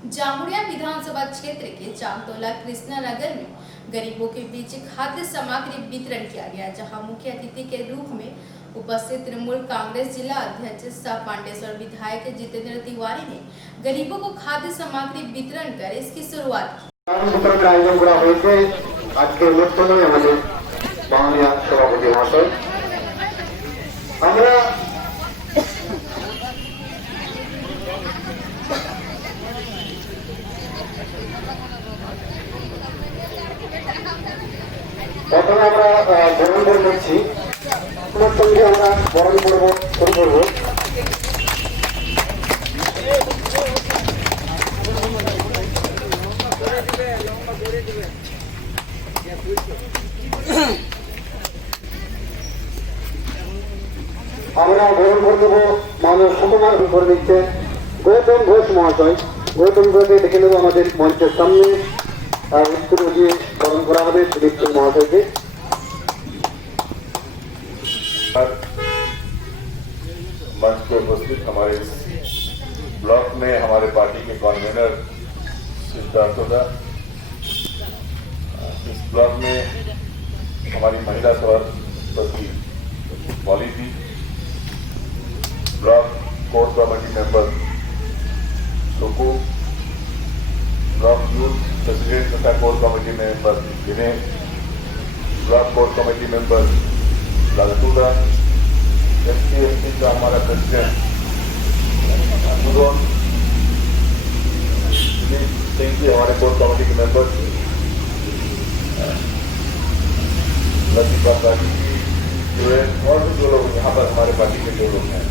जामुड़िया विधानसभा क्षेत्र के चांदोला कृष्णा नगर में गरीबों के बीच खाद्य सामग्री वितरण किया गया, जहां मुख्य अतिथि के रूप में उपस्थित तृणमूल कांग्रेस जिला अध्यक्ष सह पांडेश्वर विधायक जितेंद्र तिवारी ने गरीबों को खाद्य सामग्री वितरण कर इसकी शुरुआत প্রথমে আমরা বরণ করে নিচ্ছি, তোমার সঙ্গে আমরা বরণ করবো শুরু করবো। আমরা বরণ করে দেবো মাননীয় সুকুমার করে দিচ্ছেন গৌতম ঘোষ মহাশয়। গৌতম ঘোষকে দেখে নেবো আমাদের মঞ্চের সামনে, উত্তর দিয়ে বরণ করা হবে সুদীপ্ত মহাশয়কে। मंच पे उपस्थित हमारे ब्लॉक में हमारे पार्टी के कन्वीनर सिद्धार्थोदा, इस ब्लॉक में हमारी महिला सभापति पॉलिटी, block core committee member Suku, block youth president तथा core committee member Dinesh, block core committee member Laltuda, SP का हमारा प्रेसिडेंट अनुरोध सिंह जी, हमारे कोर कमेटी के मेंबर लतीफा काजी जी, और भी जो लोग यहाँ पर हमारे पार्टी के जो लोग हैं।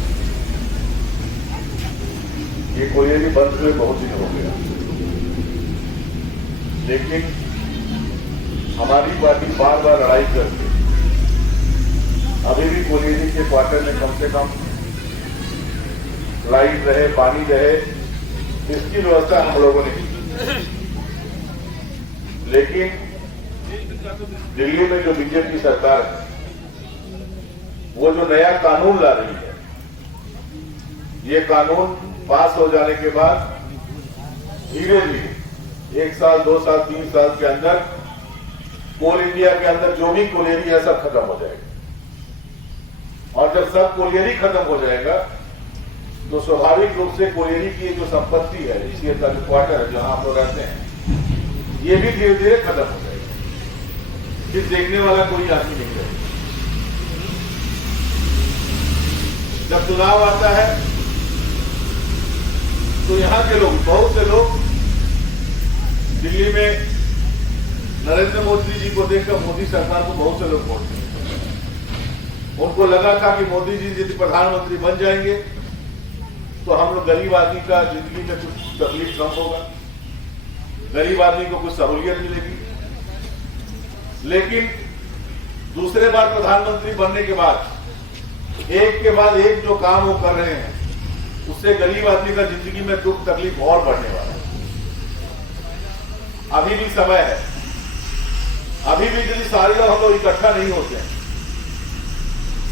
ये कोयली बंद हुए बहुत दिन हो गया, लेकिन हमारी पार्टी बार बार लड़ाई करती, अभी भी कोयली के क्वार्टर में कम से कम लाइट रहे, पानी रहे, इसकी व्यवस्था हम लोगों ने की। लेकिन दिल्ली में जो बीजेपी सरकार है, वो जो नया कानून ला रही है, ये कानून पास हो जाने के बाद धीरे धीरे 1 साल 2 साल 3 साल के अंदर कोल इंडिया के अंदर जो भी कोयली है सब खत्म हो जाएगा। और जब सब कोयली खत्म हो जाएगा तो स्वाभाविक रूप से कोयली की जो संपत्ति है, इसके जो क्वार्टर है जहां आप लोग रहते हैं, ये भी धीरे धीरे खत्म हो जाएगा। फिर देखने वाला कोई आदमी नहीं रहेगा। जब चुनाव आता है तो यहाँ के लोग, बहुत से लोग दिल्ली में नरेंद्र मोदी जी को देखकर मोदी सरकार को बहुत से लोग वोट देंगे। उनको लगा था कि मोदी जी यदि प्रधानमंत्री बन जाएंगे तो हम लोग गरीब आदमी का जिंदगी में कुछ तकलीफ कम होगा, गरीब आदमी को कुछ सहूलियत मिलेगी। लेकिन दूसरे बार प्रधानमंत्री बनने के बाद एक के बाद एक जो काम वो कर रहे हैं, उससे गरीब आदमी का जिंदगी में दुख तकलीफ और बढ़ने वाला है। अभी भी समय है, अभी भी यदि सारे लोग हम लोग इकट्ठा नहीं होते हैं,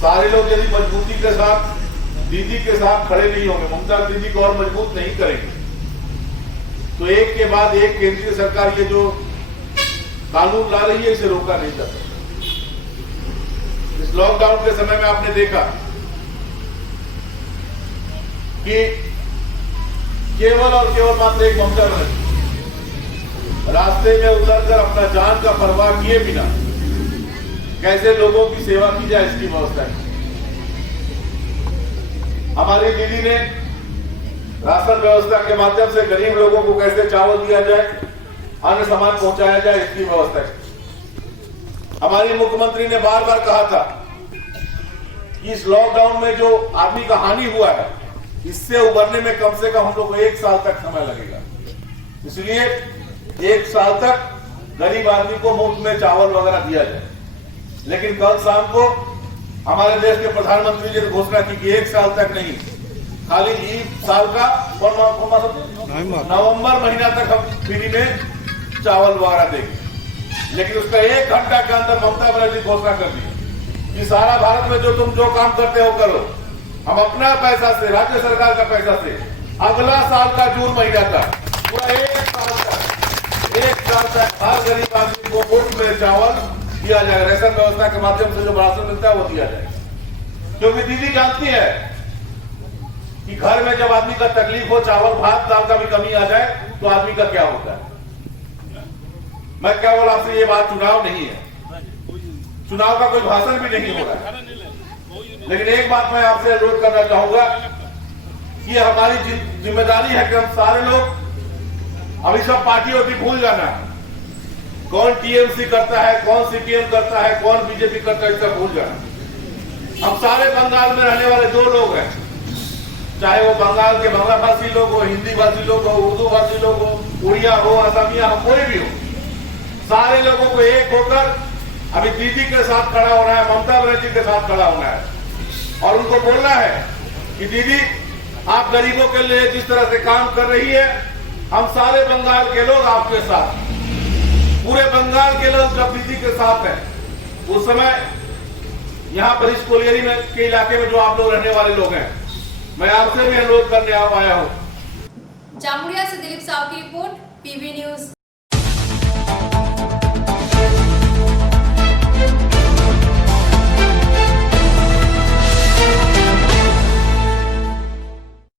सारे लोग यदि मजबूती के साथ दीदी के साथ खड़े नहीं होंगे, ममता दीदी को और मजबूत नहीं करेंगे, तो एक के बाद एक केंद्रीय सरकार ये जो कानून ला रही है, इसे रोका नहीं जा सकता। इस लॉकडाउन के समय में आपने देखा कि केवल और केवल मात्र एक ममता बनर्जी रास्ते में उतरकर अपना जान का परवाह किए बिना कैसे लोगों की सेवा की जाए, इसकी व्यवस्था की। हमारी दीदी ने राशन व्यवस्था के माध्यम से गरीब लोगों को कैसे चावल दिया जाए, अन्य सामान पहुंचाया जाए, इसकी व्यवस्था की। हमारी मुख्यमंत्री ने बार बार कहा था कि इस लॉकडाउन में जो आदमी का हानि हुआ है, इससे उबरने में कम से कम हम लोग को 1 साल तक समय लगेगा। इसलिए 1 साल तक गरीब आदमी को मुफ्त में चावल वगैरह दिया जाए। लेकिन कल शाम को हमारे देश के प्रधानमंत्री जी ने घोषणा की कि 1 साल तक नहीं, खाली इस साल का नवंबर महीना तक हम फ्री में चावल वगैरह देंगे। लेकिन उसका 1 घंटा के अंदर ममता बनर्जी घोषणा कर दी कि सारा भारत में जो तुम जो काम करते हो करो, हम अपना पैसा से, राज्य सरकार का पैसा से अगला साल का जून महीना तक पूरा एक साल तक हर गरीब आदमी को मुफ्त में चावल दिया जाएगा। रेशन व्यवस्था के माध्यम से जो राशन मिलता है वो दिया जाएगा। क्योंकि दीदी जानती है कि घर में जब आदमी का तकलीफ हो, चावल भात दाल का भी कमी आ जाए तो आदमी का क्या होता है। मैं केवल आपसे ये बात, चुनाव नहीं है, चुनाव का कोई भाषण भी नहीं हो रहा है, लेकिन एक बात मैं आपसे अनुरोध करना चाहूंगा कि हमारी जिम्मेदारी है कि हम सारे लोग अभी सब पार्टी होती भूल जाना है। कौन टीएमसी करता है, कौन सीपीएम करता है, कौन बीजेपी करता है, इसका भूल जाना। हम सारे बंगाल में रहने वाले 2 लोग हैं, चाहे वो बंगाल के बांग्ला भाषी लोग हो, हिंदी भाषी लोग हो, उर्दू भाषी लोग हो, उड़िया हो, असमिया हो, कोई भी हो, सारे लोगों को एक होकर अभी दीदी के साथ खड़ा होना है, ममता बनर्जी के साथ खड़ा होना है और उनको बोलना है कि दीदी आप गरीबों के लिए जिस तरह से काम कर रही है, हम सारे बंगाल के लोग आपके साथ, पूरे बंगाल के लोग जब दीदी के साथ हैं, उस समय यहाँ पर इस कोलियरी में के इलाके में जो आप लोग रहने वाले लोग हैं, मैं आपसे भी अनुरोध करने आया हूँ। जामुड़िया से दिलीप साव की रिपोर्ट, पीवी न्यूज।